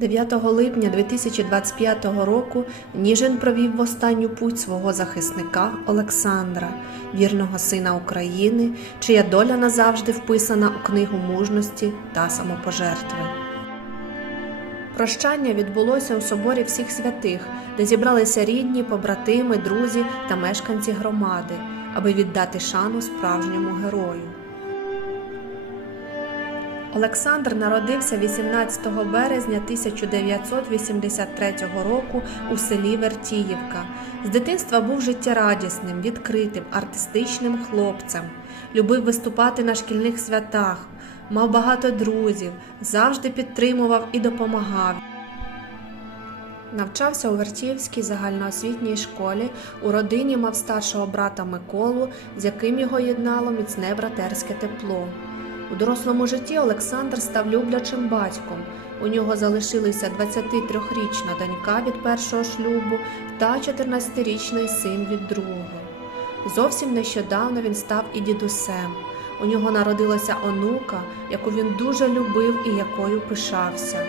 9 липня 2025 року Ніжин провів в останню путь свого захисника Олександра, вірного сина України, чия доля назавжди вписана у книгу мужності та самопожертви. Прощання відбулося у соборі всіх святих, де зібралися рідні, побратими, друзі та мешканці громади, аби віддати шану справжньому герою. Олександр народився 18 березня 1983 року у селі Вертіївка. З дитинства був життєрадісним, відкритим, артистичним хлопцем. Любив виступати на шкільних святах, мав багато друзів, завжди підтримував і допомагав. Навчався у Вертіївській загальноосвітній школі. У родині мав старшого брата Миколу, з яким його єднало міцне братерське тепло. У дорослому житті Олександр став люблячим батьком. У нього залишилися 23-річна донька від першого шлюбу та 14-річний син від другого. Зовсім нещодавно він став і дідусем. У нього народилася онука, яку він дуже любив і якою пишався.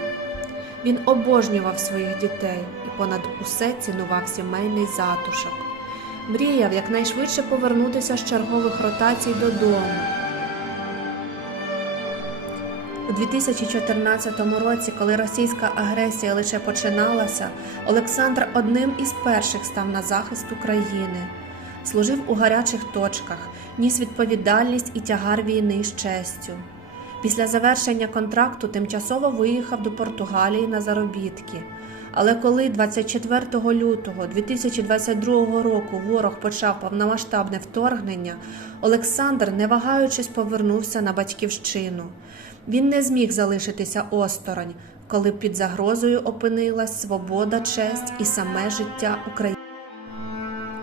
Він обожнював своїх дітей і понад усе цінував сімейний затишок. Мріяв якнайшвидше повернутися з чергових ротацій додому. У 2014 році, коли російська агресія лише починалася, Олександр одним із перших став на захист України. Служив у гарячих точках, ніс відповідальність і тягар війни з честю. Після завершення контракту тимчасово виїхав до Португалії на заробітки. Але коли 24 лютого 2022 року ворог почав повномасштабне вторгнення, Олександр, не вагаючись, повернувся на батьківщину. Він не зміг залишитися осторонь, коли під загрозою опинилась свобода, честь і саме життя України.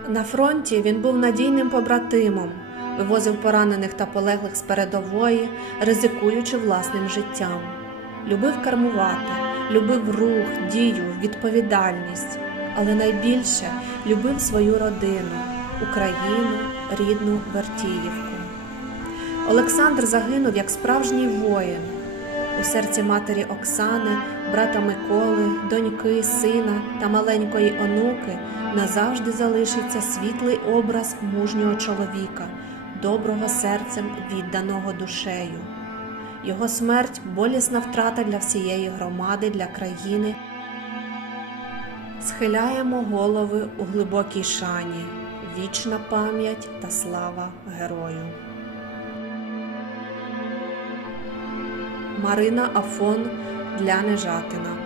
На фронті він був надійним побратимом, вивозив поранених та полеглих з передової, ризикуючи власним життям. Любив кермувати, любив рух, дію, відповідальність, але найбільше любив свою родину, Україну, рідну Вертіївку. Олександр загинув як справжній воїн. У серці матері Оксани, брата Миколи, доньки, сина та маленької онуки назавжди залишиться світлий образ мужнього чоловіка, доброго серцем, відданого душею. Його смерть болісна втрата для всієї громади, для країни. Схиляємо голови у глибокій шані, вічна пам'ять та слава герою. Марина Афон для Нежатина.